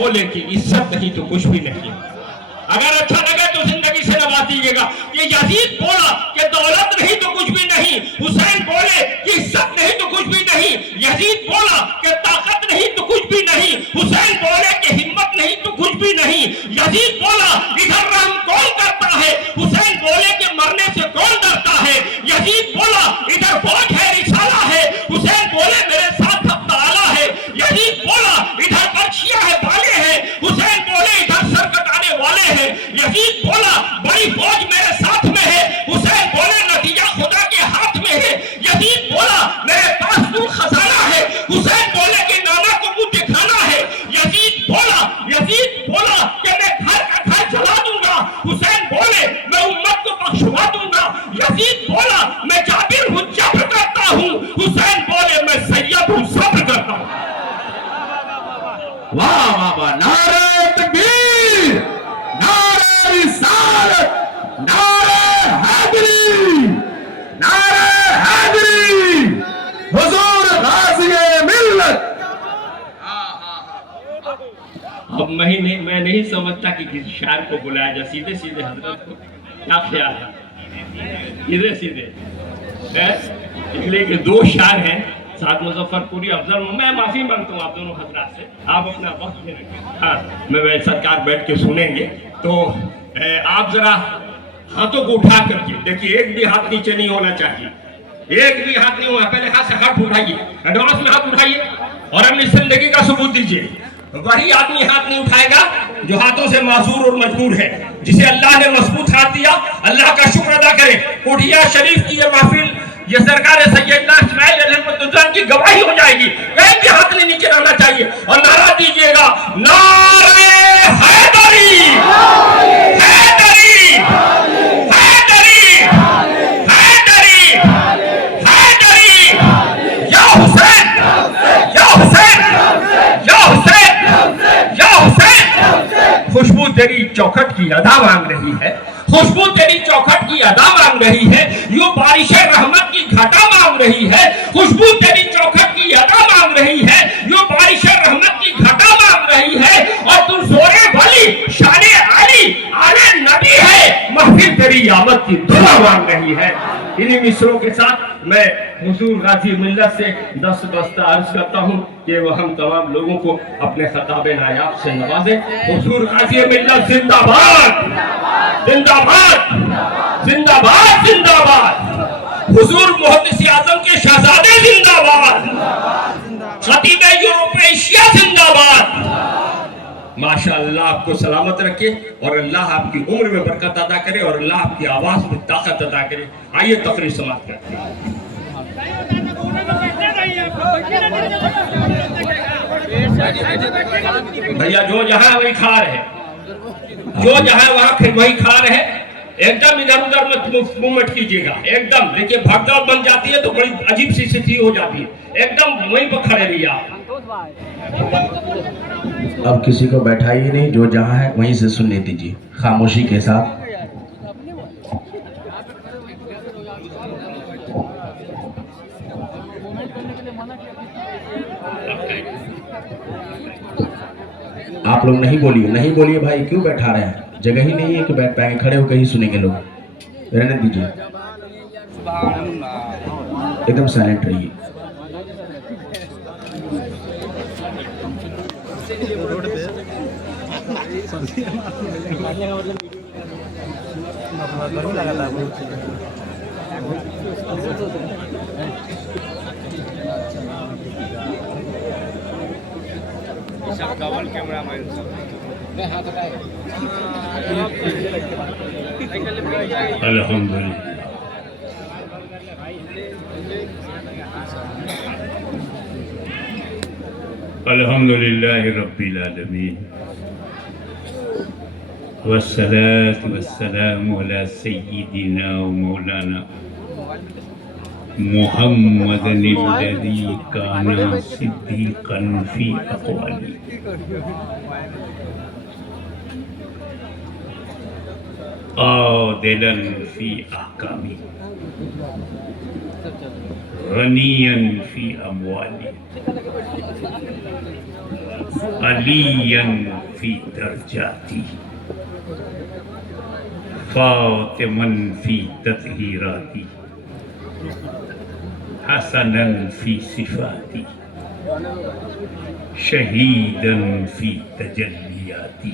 बोले कि इज्जत नहीं तो कुछ भी नहीं। अगर अच्छा लगे तो जिंदगी से नवाज दीजिएगा। ये यजीद बोला कि दौलत नहीं तो कुछ भी नहीं, हुसैन बोले कि इज्जत नहीं तो कुछ भी नहीं, यजीद बोला कि ताकत नहीं तो कुछ भी नहीं, हुसैन बोले कि हिम्मत नहीं तो कुछ भी नहीं, यजीद बोला इधर रहम कौन करता है, हुसैन बोले कि मरने से कौन डरता है, यजीद बोला इधर फौज है रिसाला है, हुसैन बोले मेरे साथ सब ताला है, यजीद बोला इधर पर्चियां है बाले हैं, हुसैन बोले इधर सर कटाने वाले हैं, यजीद बोला बड़ी फौज मेरे साथ में है, हुसैन बोले नतीजा खुदा के हाथ में है, यजीद बोला मेरे पास दूर खजाना है, हुसैन बोले कि नाना को मुंह दिखाना है, यजीद बोला कि मैं घर का घर जला दूंगा, हुसैन बोले मैं उम्मत को बख्शवा दूंगा, यजीद बोला मैं जाबिर हूँ जब्र करता हूँ, हुसैन बोले मैं सैयद हूँ सब्र करता हूँ। वाह वाह वाह, नारे तकबीर, नारे रिसालत, नारे हैदरी, नारे हैदरी, हुजूर गाज़ी मिल्लत। अब मैं नहीं समझता कि किसी शायर को बुलाया जाए, सीधे सीधे हजरत को क्या ख्याल है, सीधे सीधे इसलिए कि दो शायर हैं साथ मुजफ्फरपुरी अफजल। मैं माफी मांगता हूँ आप दोनों हजरात से, आप अपना वक्त में रखें। हाँ, मैं सरकार बैठ के सुनेंगे तो आप जरा हाथों को उठा करके देखिए, एक भी हाथ नीचे नहीं होना चाहिए, एक भी हाथ नहीं होना, पहले हाथ से हाथ उठाइए, एडवांस में हाथ उठाइए और अपनी जिंदगी का सबूत दीजिए। वही आदमी हाथ नहीं उठाएगा जो हाथों से मासूर और मजबूर है, जिसे अल्लाह ने मजबूत हाथ दिया, अल्लाह का शुक्र अदा करे। कोठिया शरीफ की ये महफिल, ये सरकार सैयदना इस्माइल अलैहिस्सलाम की गवाही हो जाएगी। कहीं भी हाथ नहीं नीचे रहना चाहिए और नारा दीजिएगा, नारे हैदरी, हैदरी, हैदरी, हैदरी, हैदरी, या हुसैन, या हुसैन, या हुसैन, या हुसैन। खुशबू तेरी चौखट की अदा मांग रही है, खुशबू तेरी चौखट की अदा मांग रही है, यूं बारिश रहमत की घटा मांग रही है, खुशबू तेरी चौखट की अदा मांग रही है, यूं बारिश रहमत की घटा मांग रही है, और तू जोरे वली शाने अली आले नबी है, महफिल तेरी आमद की दुआ मांग रही है। इन्हीं मिसरों के साथ मैं हुजूर गाजी मिल्लत से दस्त बस्ता अर्ज करता हूँ कि वह हम तमाम लोगों को अपने खताबे नायाब से नवाजे। हुजूर गाजी मिल्लत जिंदाबाद, जिंदाबाद, जिंदाबाद, जिंदाबाद। हुजूर मुहद्दिस आज़म के शहजादे जिंदाबाद, खतीब यूरोप एशिया जिंदाबाद। माशाअल्लाह आपको सलामत रखे और अल्लाह आपकी उम्र में बरकत अदा करे और अल्लाह आपकी आवाज में ताकत अदा करे। आइए तकरीर समाप्त करते हैं। भैया जो जहां वही खड़ा रहे, जो जहां वहां वही खड़ा रहे, एकदम इधर उधर मत मूवमेंट कीजिएगा। एकदम देखिए भगदड़ बन जाती है तो बड़ी अजीब सी स्थिति हो जाती है, एकदम वहीं पर खड़े रहिए आप। अब किसी को बैठाइए नहीं, जो जहां है वहीं से सुनने दीजिए खामोशी के साथ। आप लोग नहीं बोलिए, नहीं बोलिए भाई, क्यों बैठा रहे हैं? जगह ही नहीं है कि बैठ पाएंगे, खड़े होकर ही सुनेंगे लोग, रहने दीजिए, एकदम साइलेंट रहिए। अल्हम्दुलिल्लाह, अल्हम्दुलिल्लाह रब्बिल आलमीन, वस्सलातु वस्सलामु अला सय्यिदिना व मौलाना मुहम्मदिल्लज़ी काना सिद्दीक़न फ़ी अक़वाली, आदिलन फ़ी अहकामी, गनियन फ़ी अमवाली, علیاً فی درجاتی فاطماً فی تطہیراتی حسناً فی صفاتی شہیداً فی تجلیاتی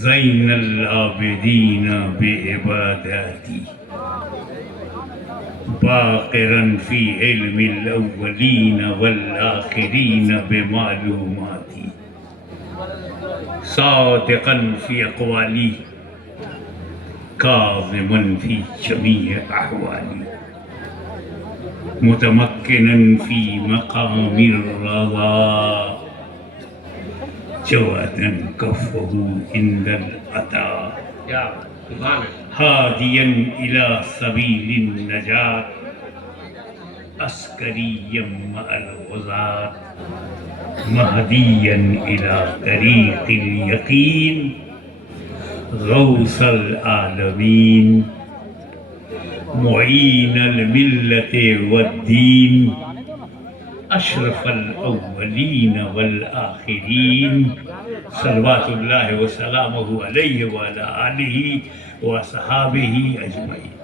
زین العابدین بعباداتی باقراً فی علم الاولین والآخرین بمعلوماتی صادقاً فی اقوالی کاظماً فی جمیع احوالی متمکناً فی مقام الرضا جوادا کفہ عند العطا ہادیا الی سبیل النجات عسکریا مع الغزاة مہدیا الی طریق الیقین غوث العالمین معین الملت والدین اشرف الاولین والآخرین صلوات اللہ وسلامہ علیہ وعلی آلہ وصحابہ اجمعین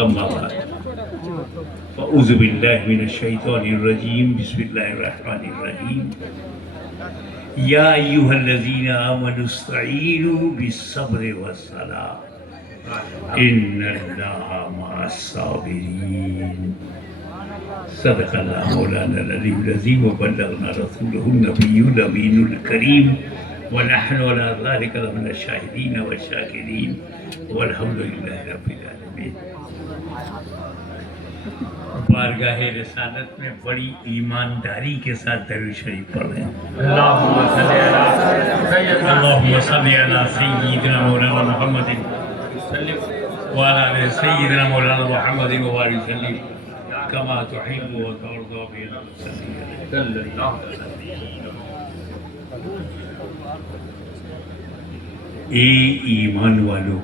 اما بعد فاعوذ باللہ من الشیطان الرجیم بسم اللہ الرحمن الرحیم یا ایہا الذین آمنوا استعینوا بالصبر والصلاۃ ان اللہ مع الصابرین صدق اللہ مولانا العلی العظیم وبلغنا رسولہ النبی الامین الکریم ونحن على ذلك لمن الشاہدین والشاکرین والحمد للہ رب العالمین۔ بارگاہ رسالت میں بڑی ایمانداری کے ساتھ درود شریف پڑھ رہے ہیں۔ اللہم صلی علی سیدنا مولانا محمد وعلى آل سيدنا مولانا محمد وبارك وسلم كما تحب وترضى بنا اے ایمان والو،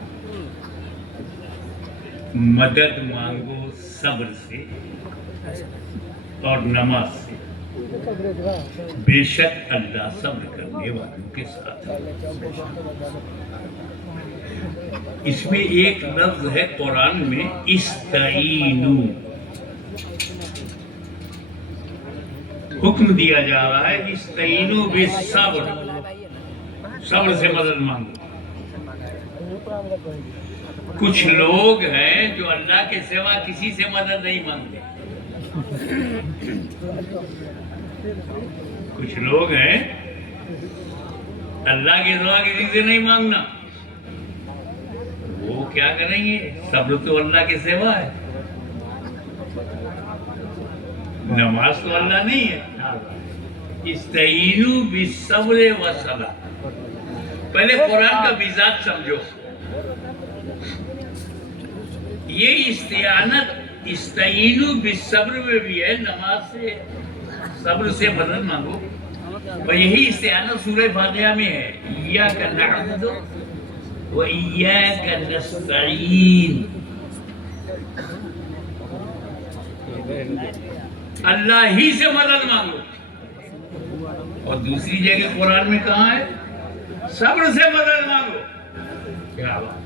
مدد مانگو صبر سے اور نماز سے، بے شک اللہ صبر کرنے والوں کے ساتھ ہے۔ اس میں ایک لفظ ہے قرآن میں استعینو، حکم دیا جا رہا ہے استعینو بالصبر، صبر سے مدد مانگو۔ کچھ لوگ ہیں جو اللہ کے سوا کسی سے مدد نہیں مانگتے، کچھ لوگ ہیں اللہ کے سوا کسی سے نہیں مانگنا، وہ کیا کریں گے؟ صبر تو اللہ کے سوا ہے، نماز تو اللہ نہیں ہے۔ استعینوا بالصبر والصلاۃ، پہلے قرآن کا مزاج سمجھو۔ یہ استعانت استعینوا بالصبر میں بھی ہے، نماز سے صبر سے مدد مانگو، اور یہی استعانت سورہ فاتحہ میں ہے، ایاک نعبد وَإِيَّاكَ نَسْتَعِينُ، اللہ ہی سے مدد مانگو۔ اور دوسری جگہ قرآن میں کہاں ہے؟ صبر سے مدد مانگو۔ کیا بات!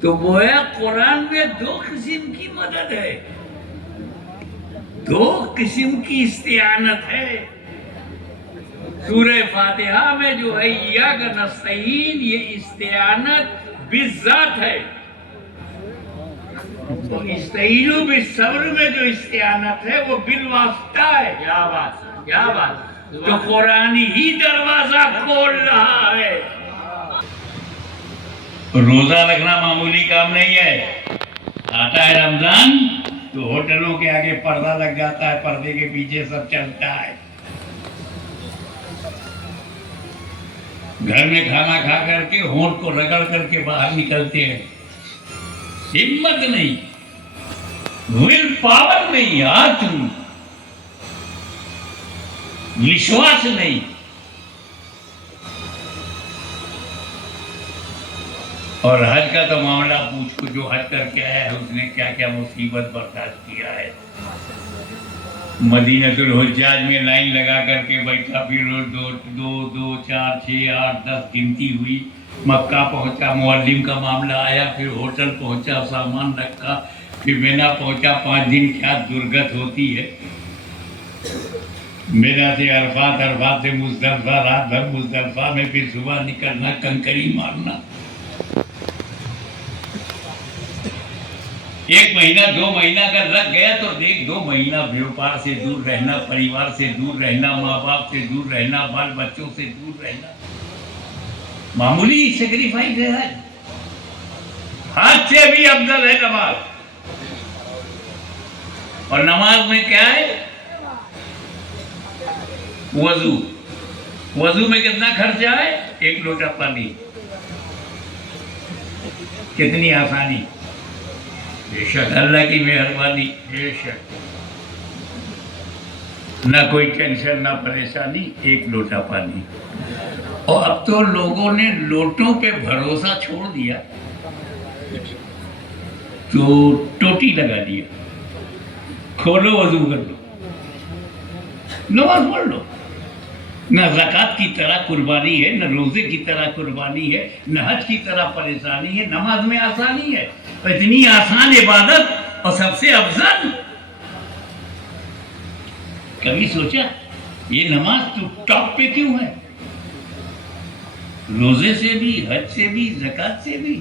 تو گویا قرآن میں دو قسم کی مدد ہے، دو قسم کی استعانت ہے۔ سورہ فاتحہ میں جو ہے ایاک نستعین، یہ استعانت بالذات ہے، تو استعینوا بالصبر میں جو استعانت ہے وہ بالواسطہ ہے۔ کیا بات، کیا بات! تو قرآن ہی دروازہ کھول رہا ہے۔ روزہ رکھنا معمولی کام نہیں ہے، آتا ہے رمضان تو ہوٹلوں کے آگے پردہ لگ جاتا ہے، پردے کے پیچھے سب چلتا ہے، گھر میں کھانا کھا کر کے ہونٹ کو رگڑ کر کے باہر نکلتے ہیں، ہمت نہیں، ول پاور نہیں، ہاتھ نہیں، وشواس نہیں۔ اور حج کا تو معاملہ پوچھ کو، جو حج کر کے آیا ہے اس نے کیا کیا مصیبت برداشت کیا ہے۔ मदीनतुल हुज्जाज में लाइन लगा करके बैठा, फिर दो 4 6 8 10 गिनती हुई। मक्का पहुंचा, मुअल्लिम का मामला आया, फिर होटल पहुंचा, सामान रखा, फिर मिना पहुंचा। 5 दिन क्या दुर्गत होती है। मिना से अरफात, अरफात से मुजदलफा, रात भर मुजदलफा में, फिर सुबह निकलना, कंकरी मारना। 1 महीना 2 महीना अगर लग गया तो देख, 2 महीना व्यापार से दूर रहना, परिवार से दूर रहना, माँ बाप से दूर रहना, बाल बच्चों से दूर रहना, मामूली सेक्रीफाइस है। हाथ से भी अफजल है नमाज। और नमाज में क्या है? वजू। वजू में कितना खर्चा है? 1 लोटा पानी। कितनी आसानी। बेशक अल्लाह की मेहरबानी, बेशक ना कोई टेंशन ना परेशानी, 1 लोटा पानी। और अब तो लोगों ने लोटों पे भरोसा छोड़ दिया, तो टोटी लगा दिया। खोलो वजू कर लो, नमाज पढ़ लो। न ज़कात की तरह कुर्बानी है, न रोजे की तरह कुर्बानी है, न हज की तरह परेशानी है। नमाज में आसानी है। इतनी आसान इबादत और सबसे अफजल। कभी सोचा ये नमाज तो टॉप पे क्यों है? रोजे से भी, हज से भी, ज़कात से भी।